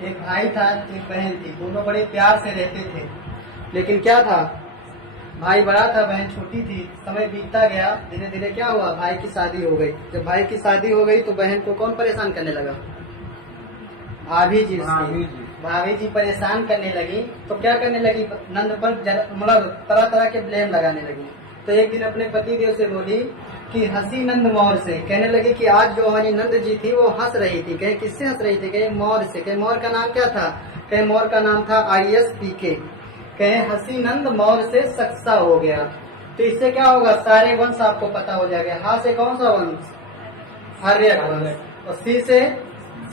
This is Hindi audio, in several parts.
एक भाई था, एक बहन थी, दोनों बड़े प्यार से रहते थे। लेकिन क्या था, भाई बड़ा था, बहन छोटी थी। समय बीतता गया, धीरे धीरे क्या हुआ, भाई की शादी हो गई। जब भाई की शादी हो गई तो बहन को कौन परेशान करने लगा? भाभी जी भाभी जी परेशान करने लगी। तो क्या करने लगी, नंद पर मतलब तरह तरह के ब्लेम लगाने लगी। तो एक दिन अपने पति देव से बोली कि हंसी नंद मौर से, कहने लगी कि आज जो हमारी नंद जी थी वो हंस रही थी। कहे किससे हंस रही थी? कहे मौर से। कहे मौर का नाम क्या था? कहे मौर का नाम था ISPK। कहे हंसी नंद मौर से सक्सा हो गया। तो इससे क्या होगा, सारे वंश आपको पता हो जाएगा। हा से कौन सा वंश? आर्यक वंश। और सी से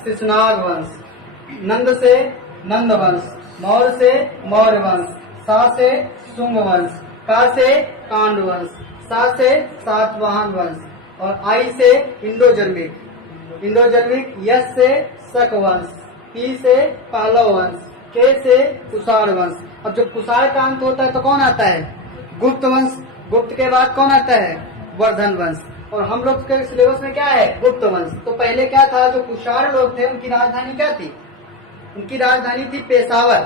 शिशुनाग वंश, नंद से नंद वंश, मौर से मौर्य वंश, सा से शुंग वंश, का से कांड वंश, सा से सातवाहन वंश, और आई से इंडो जर्मिक, यस से शक वंश, पी से पहलव वंश, के से कुषाण वंश। अब जब कुषाण का अंत होता है तो कौन आता है? गुप्त वंश। गुप्त के बाद कौन आता है? वर्धन वंश। और हम लोग के सिलेबस में क्या है? गुप्त वंश। तो पहले क्या था, जो कुषाण लोग थे उनकी राजधानी क्या थी? उनकी राजधानी थी पेशावर।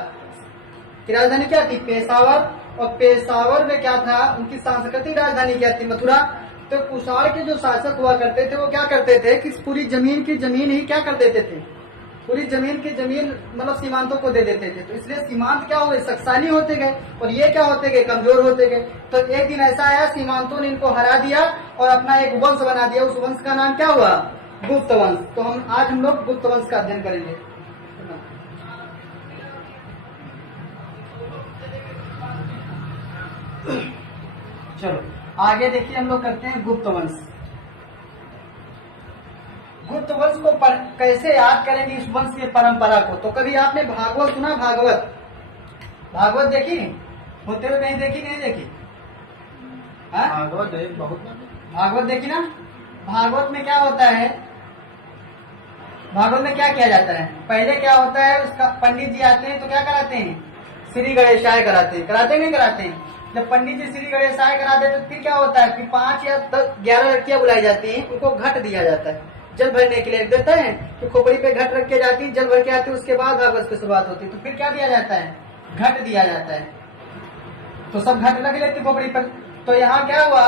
की राजधानी क्या थी? पेशावर। और पेशावर में क्या था, उनकी सांस्कृतिक राजधानी क्या थी? मथुरा। तो कुषाण के जो शासक हुआ करते थे वो क्या करते थे कि पूरी जमीन की जमीन ही क्या कर देते थे, पूरी जमीन की जमीन मतलब सीमांतों को दे देते थे। तो इसलिए सीमांत क्या हो गए, शक्तिशाली होते गए, और ये क्या होते गए, कमजोर होते गए। तो एक दिन ऐसा आया, सीमांतों ने इनको हरा दिया और अपना एक वंश बना दिया। उस वंश का नाम क्या हुआ? गुप्त वंश। तो आज हम लोग गुप्त वंश का अध्ययन करेंगे। चलो आगे देखिए, हम लोग करते हैं गुप्त वंश। गुप्त वंश को कैसे याद करेंगे, इस वंश की परंपरा को? तो कभी आपने भागवत सुना? भागवत देखी होते हुए नहीं देखी? नहीं देखी? भागवत देखी ना? भागवत में क्या होता है, भागवत में क्या किया जाता है? पहले क्या होता है, उसका पंडित जी आते हैं तो क्या कराते हैं? श्री गणेशाय कराते हैं। कराते नहीं कराते हैं? जब पंडित जी श्री गणेशाय कराते हैं तो फिर क्या होता है, फिर 5 या 10 11 लड़कियां बुलाई जाती हैं, उनको घट दिया जाता है जल भरने के लिए। देता है कि खोपड़ी पे घट रख के जाती है, जल भर के आती है, उसके बाद भागवत की शुरुआत होती है। तो फिर क्या दिया जाता है? घट दिया जाता है। तो सब घट रख लेते खोपड़ी पर। तो यहाँ क्या हुआ,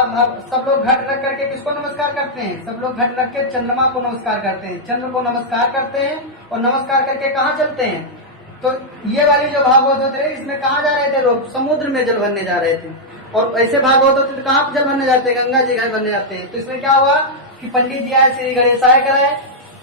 सब लोग घट रख करके किसको नमस्कार करते हैं? सब लोग घट रख के चंद्रमा को नमस्कार करते हैं, चंद्र को नमस्कार करते हैं, और नमस्कार करके कहाँ चलते हैं? तो ये वाली जो भागवत होते रहे, इसमें कहाँ जा रहे थे लोग? समुद्र में जल भरने जा रहे थे। और ऐसे भागवत होते तो कहाँ जल भरने जाते हैं? गंगा जी घर भरने जाते हैं। तो इसमें क्या हुआ कि पंडित जी आए, श्री गणेशाय कराए,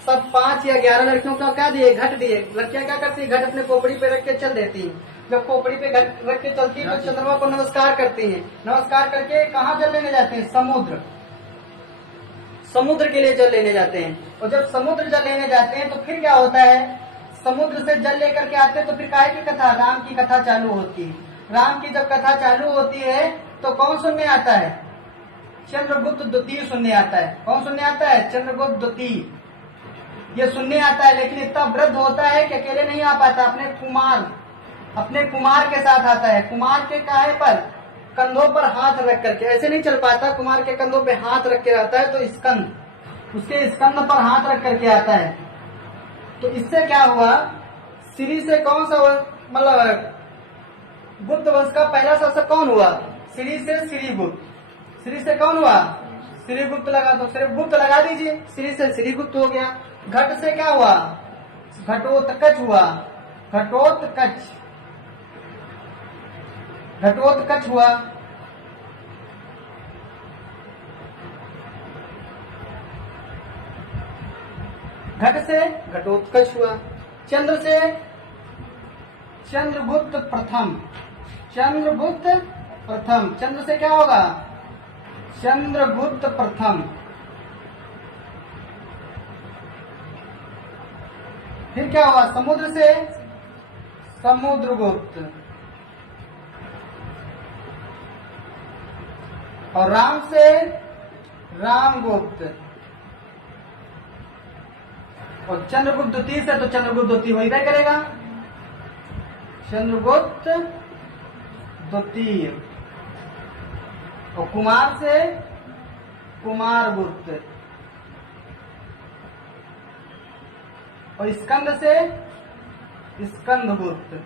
सब 5 या 11 लड़कियों को क्या दिए? घट दिए। लड़कियां क्या करती है? घट अपने खोपड़ी पे रख के चल देती है। जब खोपड़ी पे घट रख के चलती है तो चंद्रमा को नमस्कार करती है। नमस्कार करके कहाँ जल लेने जाते हैं? समुद्र के लिए जल लेने जाते हैं। और जब समुद्र जल लेने जाते हैं तो फिर क्या होता है, समुद्र से जल लेकर के आते हैं तो फिर काय की कथा? राम की कथा चालू होती है। राम की जब कथा चालू होती है तो कौन सुनने आता है? चंद्रगुप्त द्वितीय सुनने आता है। कौन सुनने आता है? चंद्रगुप्त द्वितीय। ये सुनने आता है, लेकिन इतना वृद्ध होता है कि अकेले नहीं आ पाता, अपने कुमार के साथ आता है। कुमार के काहे पर? कंधों पर हाथ रख करके। ऐसे नहीं चल पाता, कुमार के कंधों पे हाथ रख के आता है, तो उसके स्कंद पर हाथ रख करके आता है। तो इससे क्या हुआ, श्री से कौन सा मतलब गुप्त वंश का पहला शासक कौन हुआ? श्री से श्रीगुप्त। श्री से कौन हुआ? श्रीगुप्त लगा दो, सिर्फ गुप्त लगा दीजिए, श्री से श्रीगुप्त हो गया। घट से क्या हुआ? घटोत्कच हुआ। घटोत्कच हुआ। घट से घटोत्कच हुआ। चंद्र से चंद्रगुप्त प्रथम। चंद्र से क्या होगा? चंद्रगुप्त प्रथम। फिर क्या हुआ? समुद्र से समुद्रगुप्त। और राम से रामगुप्त। और चंद्रगुप्त द्वितीय से तो चंद्रगुप्त द्वितीय हो ही करेगा, चंद्रगुप्त द्वितीय। और कुमार से कुमारगुप्त। और स्कंद से स्कंदगुप्त।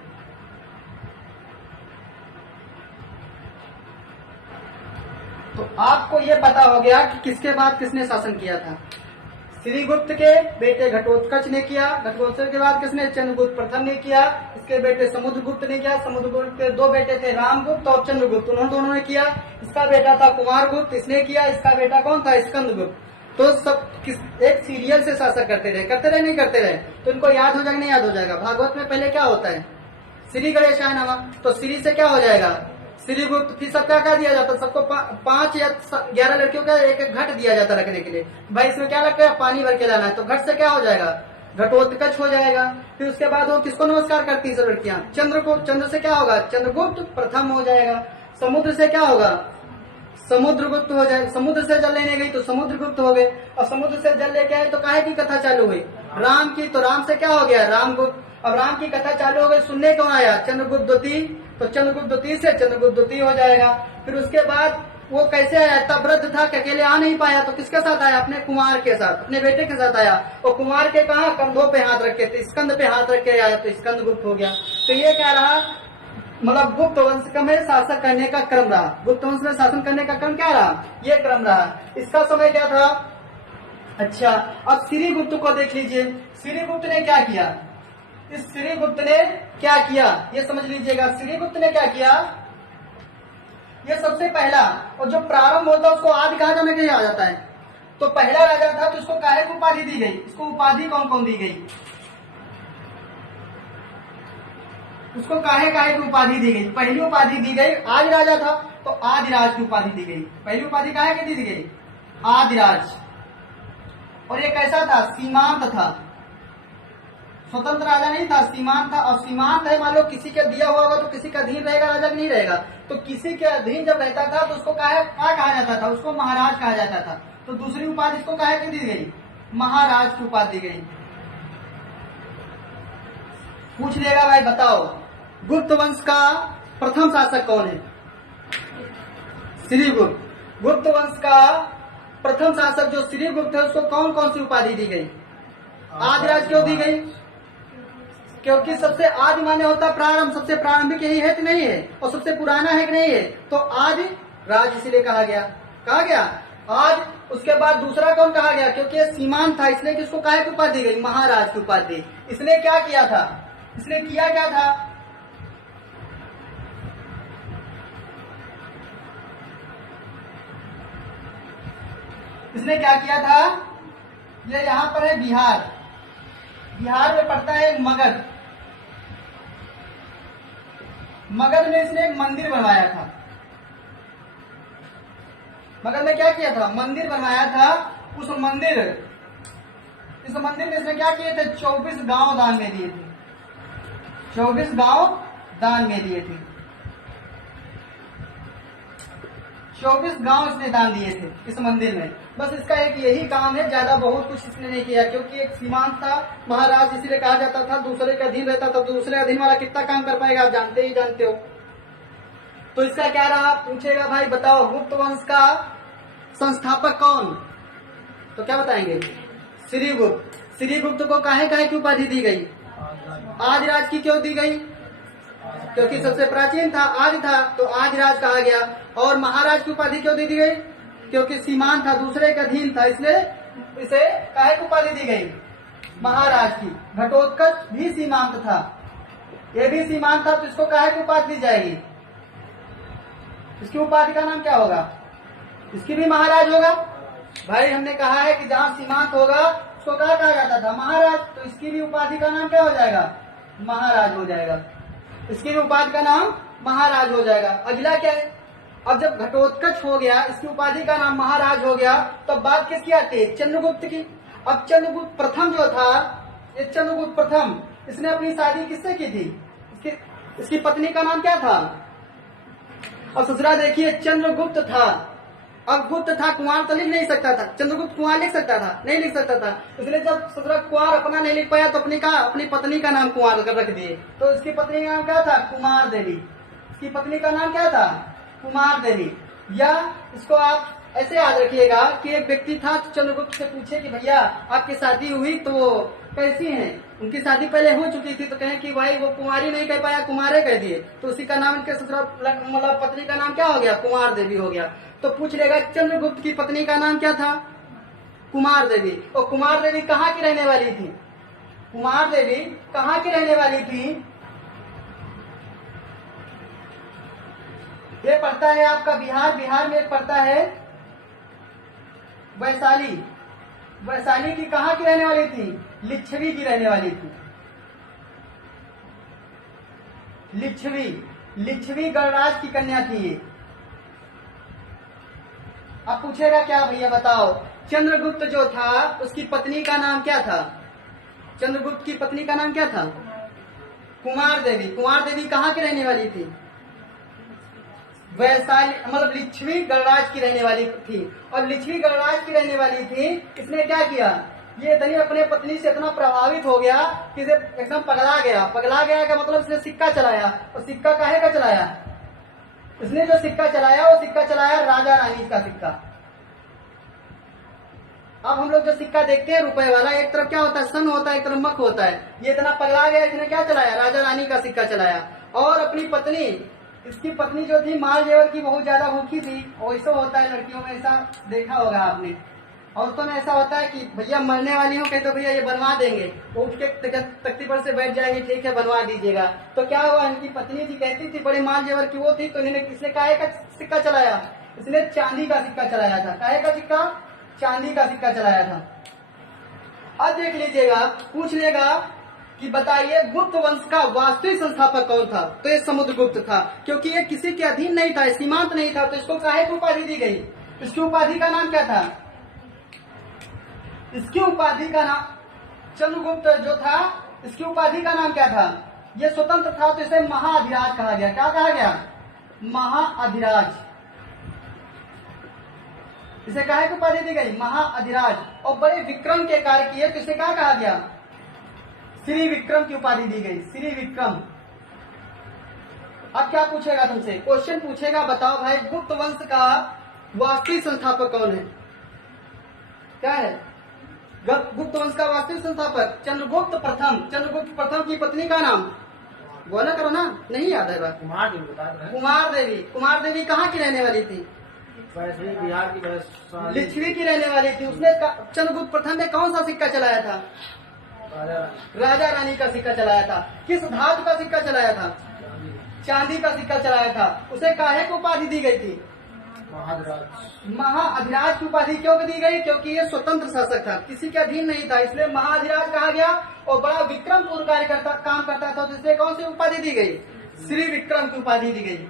तो आपको ये पता हो गया कि किसके बाद किसने शासन किया था। श्रीगुप्त के बेटे घटोत्कच ने किया, घटोत्कच के बाद किसने, चंद्रगुप्त प्रथम ने किया, इसके बेटे समुद्रगुप्त ने किया, समुद्रगुप्त के दो बेटे थे रामगुप्त और चंद्रगुप्त, उन्होंने दोनों ने किया। इसका बेटा था कुमारगुप्त, इसने किया, इसका बेटा कौन था, स्कंदगुप्त। तो सब एक सीरियल से शासक करते रहे नहीं करते रहे। तो इनको याद हो जाएगा नहीं याद हो जाएगा। भागवत में पहले क्या होता है, श्री गणेशाय नमः, तो श्री से क्या हो जाएगा, श्रीगुप्त। फिर सबका क्या दिया जाता है, सबको 5 या 11 लड़कियों का एक एक घट दिया जाता रखने के लिए। भाई इसमें क्या लगता है, पानी भर के लाना है, तो घट से क्या हो जाएगा, घटोत्कच हो जाएगा। फिर उसके बाद वो किसको नमस्कार करती है सब लड़कियां, चंद्र को। चंद्र से क्या होगा, चंद्रगुप्त प्रथम हो जाएगा। समुद्र से क्या होगा, समुद्रगुप्त हो जाएगा। समुद्र से जल लेने गई तो समुद्रगुप्त हो गए, और समुद्र से जल लेके आए तो काहे की कथा चालू हुई, राम की। तो राम से क्या हो गया, रामगुप्त। अब राम की कथा चालू हो गई, सुनने कौन आया, चंद्रगुप्त द्वितीय, तो चंद्रगुप्त द्वितीय से चंद्रगुप्त द्वितीय हो जाएगा। फिर उसके बाद वो कैसे आया, तब वृद्ध था, अकेले आ नहीं पाया, तो किसके साथ आया, अपने कुमार के साथ, अपने बेटे के साथ आया। और कुमार के कहा कंधों पे हाथ रखे थे, स्कंद पे हाथ रख के आया, तो स्कंदगुप्त हो गया। तो ये क्या रहा, मतलब गुप्त वंश में शासन करने का क्रम रहा। गुप्त वंश में शासन करने का क्रम क्या रहा, ये क्रम रहा। इसका समय क्या था। अच्छा, अब श्रीगुप्त को देख लीजिए, श्रीगुप्त ने क्या किया। इस श्रीगुप्त ने क्या किया ये समझ लीजिएगा। श्रीगुप्त ने क्या किया, ये सबसे पहला और जो प्रारंभ होता है उसको आदि कहा जाने के लिए आ जाता है। तो पहला राजा था, तो इसको काहे की उपाधि दी गई, इसको उपाधि कौन कौन दी गई, उसको काहे काहे की उपाधि दी गई। पहली उपाधि दी गई आदि राजा था, तो आदिराज की उपाधि दी गई। पहली उपाधि काहे की दी गई, आदिराज। और ये कैसा था, सीमांत था, स्वतंत्र राजा नहीं था, सीमांत था। और सीमांत है, मान लो किसी का दिया हुआ होगा तो किसी का अधीन रहेगा, राजा नहीं रहेगा। तो किसी के अधीन जब रहता था तो उसको क्या कहा जाता था, उसको महाराज कहा जाता था। तो दूसरी उपाधि इसको काहे की दी गई, महाराज की उपाधि दी गई। पूछ लेगा भाई बताओ गुप्त वंश का प्रथम शासक कौन है, श्रीगुप्त। गुप्त वंश का प्रथम शासक जो श्रीगुप्त है उसको कौन कौन सी उपाधि दी गई, आदिराज क्यों दी गई, क्योंकि सबसे आदि माने होता प्रारंभ, सबसे प्रारंभिक यही है कि नहीं है, और सबसे पुराना है कि नहीं है, तो आदि राज इसीलिए कहा गया आज। उसके बाद दूसरा कौन कहा गया, क्योंकि ये सीमांत था इसलिए कि उसको काहे की उपाधि दी गई, महाराज की उपाधि। इसने क्या किया था, इसने किया क्या था, इसने क्या किया था, ये यहाँ पर है बिहार, बिहार में पड़ता है मगध। मगध में इसने एक मंदिर बनवाया था। मगध में क्या किया था, मंदिर बनवाया था। इस मंदिर में इसने क्या किए थे, 24 गांव दान में दिए थे, 24 गांव दान में दिए थे, 24 गांव इसने दान दिए थे इस मंदिर में। बस इसका एक यही काम है, ज्यादा बहुत कुछ इसने नहीं किया, क्योंकि एक सीमांत था, महाराज इसीलिए कहा जाता था, दूसरे का अधीन रहता था, तो दूसरे अधीन वाला कितना काम कर पाएगा, आप जानते हो। तो इसका क्या रहा, पूछेगा भाई बताओ गुप्त वंश का संस्थापक कौन, तो क्या बताएंगे, श्रीगुप्त। श्रीगुप्त को काहे की उपाधि दी गई, आदिराज की क्यों दी गई, क्योंकि सबसे प्राचीन था, आदि था, तो आदिराज कहा गया। और महाराज की उपाधि क्यों दी गई, क्योंकि सीमांत था, दूसरे का अधीन था, इसलिए इसे काहे की उपाधि दी गई, महाराज की। घटोत्कच भी सीमांत था, ये भी सीमांत था, तो इसको काहे की उपाधि दी जाएगी, इसकी उपाधि का नाम क्या होगा, इसकी भी महाराज होगा। भाई हमने कहा है कि जहाँ सीमांत होगा उसको क्या कहा जाता था, महाराज, तो इसकी भी उपाधि का नाम क्या हो जाएगा, महाराज हो जाएगा, इसकी भी उपाधि का नाम महाराज हो जाएगा। अगला क्या है, अब जब घटोत्कच हो गया, इसकी उपाधि का नाम महाराज हो गया, तब बात किसकी आती है, चंद्रगुप्त की। अब चंद्रगुप्त प्रथम जो था, ये चंद्रगुप्त प्रथम, इसने अपनी शादी किससे की थी, इसकी पत्नी का नाम क्या था, अब ससुरा देखिए चंद्रगुप्त था। अब गुप्त था, कुमार तो लिख नहीं सकता था, चंद्रगुप्त कुमार लिख सकता था, नहीं लिख सकता था, इसलिए जब ससुरा कुमार अपना नहीं लिख पाया तो अपनी पत्नी का नाम कुमार रख दिए। तो इसकी पत्नी का नाम क्या था, कुमार देवी। इसकी पत्नी का नाम क्या था, कुमार देवी। या इसको आप ऐसे याद रखिएगा कि एक व्यक्ति था, चंद्रगुप्त से पूछे कि भैया आपकी शादी हुई तो कैसी हैं? उनकी शादी पहले हो चुकी थी, तो कहें कि भाई वो कुमारी नहीं कह पाया, कुमारे कह दिए, तो उसी का नाम इनके ससुराल मतलब पत्नी का नाम क्या हो गया? कुमार देवी हो गया। तो पूछ लेगा चंद्रगुप्त की पत्नी का नाम क्या था? कुमार देवी। और कुमार देवी कहाँ की रहने वाली थी? कुमार देवी कहाँ की रहने वाली थी? ये पड़ता है आपका बिहार, बिहार में एक पड़ता है वैशाली। वैशाली की कहाँ की रहने वाली थी? लिच्छवी की रहने वाली थी। लिच्छवी, लिच्छवी गणराज की कन्या थी ये। अब पूछेगा क्या भैया बताओ, चंद्रगुप्त जो था उसकी पत्नी का नाम क्या था? चंद्रगुप्त की पत्नी का नाम क्या था? कुमार देवी। कुमार देवी कहाँ की रहने वाली थी? वैशाली मतलब लिच्छवी गणराज की रहने वाली थी। और लिच्छवी गणराज की रहने वाली थी, इसने क्या किया? ये इतनी अपने पत्नी से इतना प्रभावित हो गया कि इसे एकदम पगला गया। पगला गया का मतलब इसने सिक्का चलाया। और सिक्का काहे का चलाया? इसने जो सिक्का चलाया वो सिक्का चलाया राजा रानी का सिक्का। अब हम लोग जो सिक्का देखते हैं रुपए वाला, एक तरफ क्या होता है? सन होता है, एक तरफ मख होता है। ये इतना पगला गया, इसने क्या चलाया? राजा रानी का सिक्का चलाया। और अपनी पत्नी, इसकी पत्नी जो थी माल जेवर की बहुत ज्यादा भूखी थी। और ऐसा होता है लड़कियों में, ऐसा देखा होगा आपने। औरतों में ऐसा होता है कि भैया मरने वाली हो, कहे तो भैया ये बनवा देंगे, वो उठ के तख्ती पर से बैठ जाएंगे, ठीक है बनवा दीजिएगा। तो क्या हुआ, इनकी पत्नी जी कहती थी बड़े माल जेवर की वो थी, तो इन्होंने किसने काहे का सिक्का चलाया? इसने चांदी का सिक्का चलाया था। काहे का सिक्का? चांदी का सिक्का चलाया था। अब देख लीजिएगा, पूछ लेगा कि बताइए गुप्त वंश का वास्तविक संस्थापक कौन था? तो ये समुद्रगुप्त था, क्योंकि ये किसी के अधीन नहीं था, सीमांत नहीं था, तो इसको काहे की उपाधि दी गई? इसकी उपाधि का नाम क्या था? इसकी उपाधि का नाम, चंद्रगुप्त जो था इसकी उपाधि का नाम क्या था? ये स्वतंत्र था, तो इसे महाअधिराज कहा गया। क्या कहा गया? महाअधिराज। इसे काहे की उपाधि दी गई? महाअधिराज। और बड़े विक्रम के कार्य किए, तो इसे क्या कहा गया? श्री विक्रम की उपाधि दी गई, श्री विक्रम। अब क्या पूछेगा तुमसे? क्वेश्चन पूछेगा, बताओ भाई गुप्त वंश का वास्तविक संस्थापक कौन है? क्या है गुप्त वंश का वास्तविक संस्थापक? चंद्रगुप्त प्रथम। चंद्रगुप्त प्रथम की पत्नी का नाम बोला करो ना, नहीं याद है बात? कुमार देवी बता रहे हैं। कुमार देवी। कुमार देवी कहाँ की रहने वाली थी? बिहार की लिच्छवी की रहने वाली थी। उसने चंद्रगुप्त प्रथम ने कौन सा सिक्का चलाया था? राजा रानी का सिक्का चलाया था। किस धातु का सिक्का चलाया था? चांदी का सिक्का चलाया था। उसे काहे को उपाधि दी गई थी? महाअधिराज की उपाधि क्यों दी गई? क्योंकि ये स्वतंत्र शासक था, किसी के अधीन नहीं था, इसलिए महाअधिराज कहा गया। और बड़ा विक्रम पूर्ण काम करता था, तो इसलिए कौन सी उपाधि दी गई? श्री विक्रम की उपाधि दी गई।